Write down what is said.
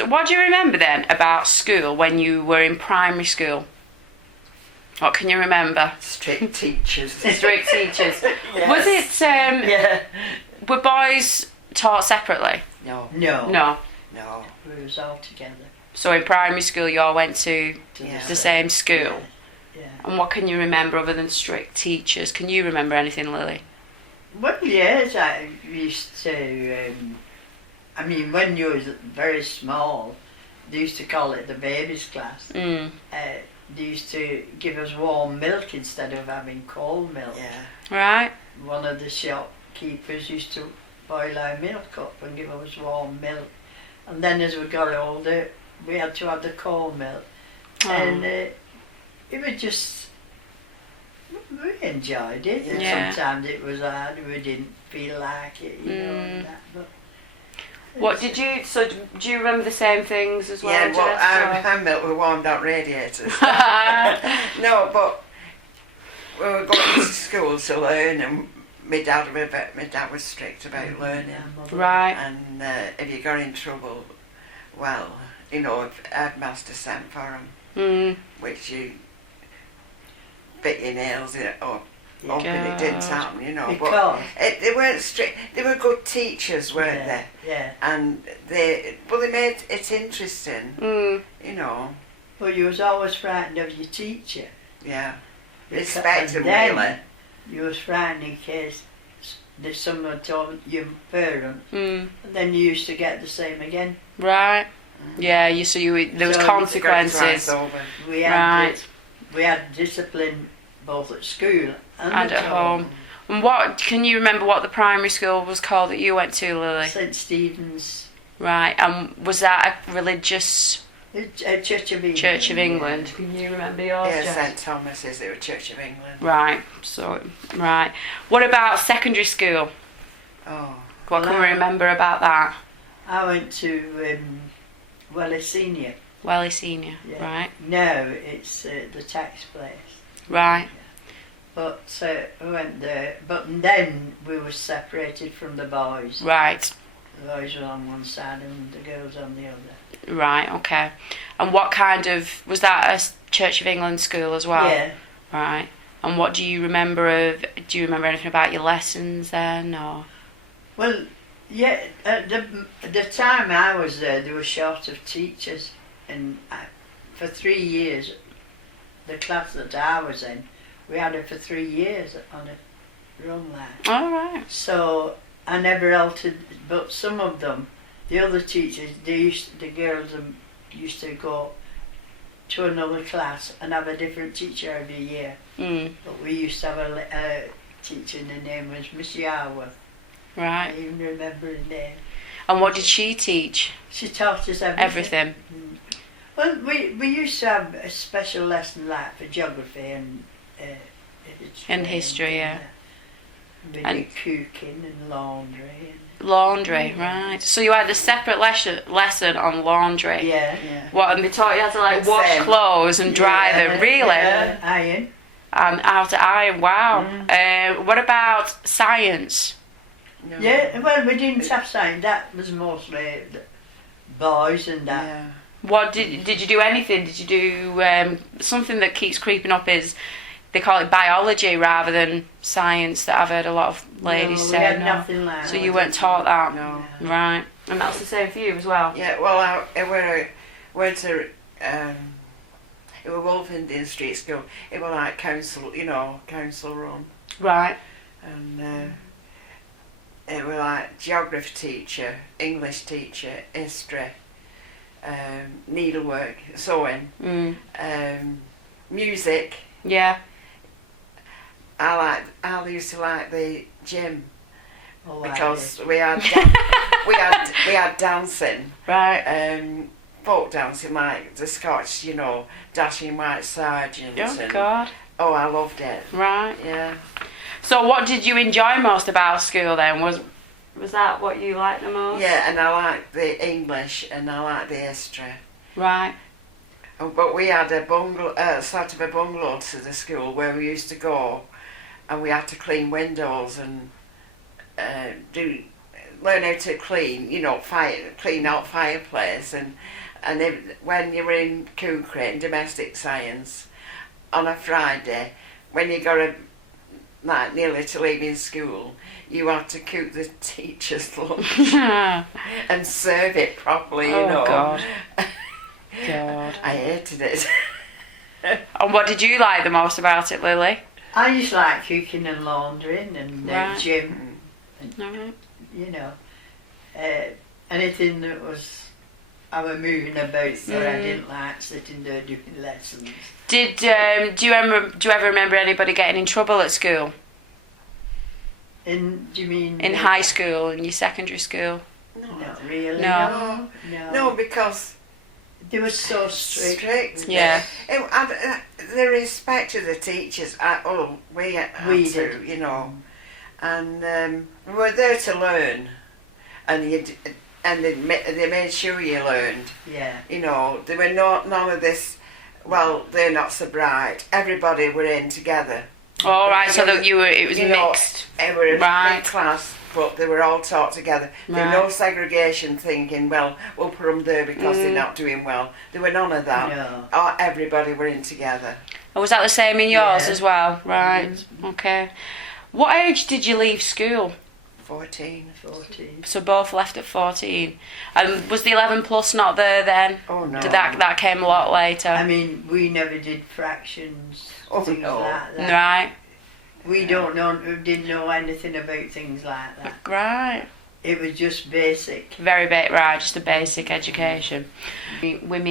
And what do you remember then about school when you were in primary school? What can you remember? Strict teachers. Strict teachers. Yes. Was it, Yeah. were boys taught separately? No. No. We was all together. So in primary school you all went to Yeah. the same school? Yeah. And what can you remember other than strict teachers? Can you remember anything, Lily? Well, yes, I used to. I mean, when you was very small, they used to call it the babies' class. Mm. They used to give us warm milk instead of having cold milk. Yeah. Right. One of the shopkeepers used to boil our milk up and give us warm milk. And then as we got older, we had to have the cold milk. Oh. And it was just, we enjoyed it. And Yeah. sometimes it was hard, we didn't feel like it, you know, and that. But What did you? So do you remember the same things as well? Yeah, well, Jess, or- our milk were warmed out radiators. No, but we were going to school to learn, and my dad was strict about learning. Right. And if you got in trouble, well, you know, if headmaster sent for him, Mm. which you bit your nails in it up, and it God. didn't happen, you know. Because But they weren't strict. They were good teachers, weren't they? Yeah. And they made it interesting, Mm. you know. Well, you was always frightened of your teacher. Yeah. Because- Respect them, and then really. You was frightened in case that someone told your parent, Mm. and then you used to get the same again. Right. Yeah. There was So- consequences. We had Right. we had discipline both at school and, And at home. And what can you remember? What the primary school was called that you went to, Lily? St Stephen's, Right. And was that a religious Church of England. Church of England? Can you remember yours? Yeah, Jess? St Thomas's, they were Church of England. Right. So right. What about secondary school? Oh. What can we Well, remember about that? I went to Welly Senior. Welly Senior. Yeah. Right. No, it's the tax place. Right. But we went there. But then we were separated from the boys. Right. The boys were on one side and the girls on the other. Right. Okay. And what kind of was that a Church of England school as well? Yeah. Right. And what do you remember of? Do you remember anything about your lessons then, or? Well, yeah. At the time I was there, they were short of teachers, and for 3 years, the class that I was in, we had it for 3 years on a run line. All right. So I never altered, but some of them, the other teachers, the girls used to go to another class and have a different teacher every year. Mm. But we used to have a teacher, and the name was Miss Yarworth. I Right. even remember her name. And what did she teach? She taught us everything. Everything. Mm. Well, we used to have a special lesson like for geography and history. And history, yeah. We And- did cooking and laundry. Laundry, right. So you had a separate lesson on laundry. Yeah. Yeah. What, and they taught you how to like wash Same. clothes and dry them, really? Yeah, iron. And how to iron, wow. Mm. What about science? No. Yeah, well, we didn't have science. That was mostly the boys and that. Yeah. What did you do anything? Did you do something that keeps creeping up is they call it biology rather than science that I've heard a lot of ladies No, say. we had no. nothing like So that. you weren't taught that? No. Right. And that's the same for you as well? Yeah, well, I went to, it was Wolfenden Street School. It was like council, you know, council run. Right. And it was like geography teacher, English teacher, history, needlework, sewing, Mm. music. Yeah. I used to like the gym Oh, I because did. we had we had dancing, Right. folk dancing like the Scotch, you know, Dashing White Sergeant. Oh, and, God. Oh, I loved it. Right. Yeah. So what did you enjoy most about school then? Was that what you liked the most? Yeah, and I liked the English and I liked the history. Right. But we had a bungalow, sort of a bungalow to the school where we used to go, and we had to clean windows and do learn how to clean, clean out fireplace, and when you were in cookery and domestic science, on a Friday, when you got like nearly to leaving school, you had to cook the teacher's lunch and serve it properly, Oh, God. God. I hated it. And what did you like the most about it, Lily? I just like cooking and laundering and Right. gym, Alright. Anything that was, I was moving about, so I didn't like sitting there doing lessons. Do you ever remember anybody getting in trouble at school? Do you mean In high school, in your secondary school? Not really. No. No, because They were so strict. Yeah. The respect of the teachers, we had We to, did. and we were there to learn, and they made sure you learned. Yeah. There were none of this. Well, they're not so bright. Everybody were in together. All right, so that it was mixed. They were a Right. big class, but they were all taught together. There was no segregation thinking, well, we'll put them there because they're not doing well. There were none of that. No. Everybody were in together. Oh, was that the same in yours Yeah. as well? Right. Okay. What age did you leave school? 14. 14. So both left at 14. And was the 11 plus not there then? Oh, no. That came a lot later. I mean, we never did fractions, things no. like that. Right. We didn't know anything about things like that. Right. It was just basic. Very right, just a basic education. We mean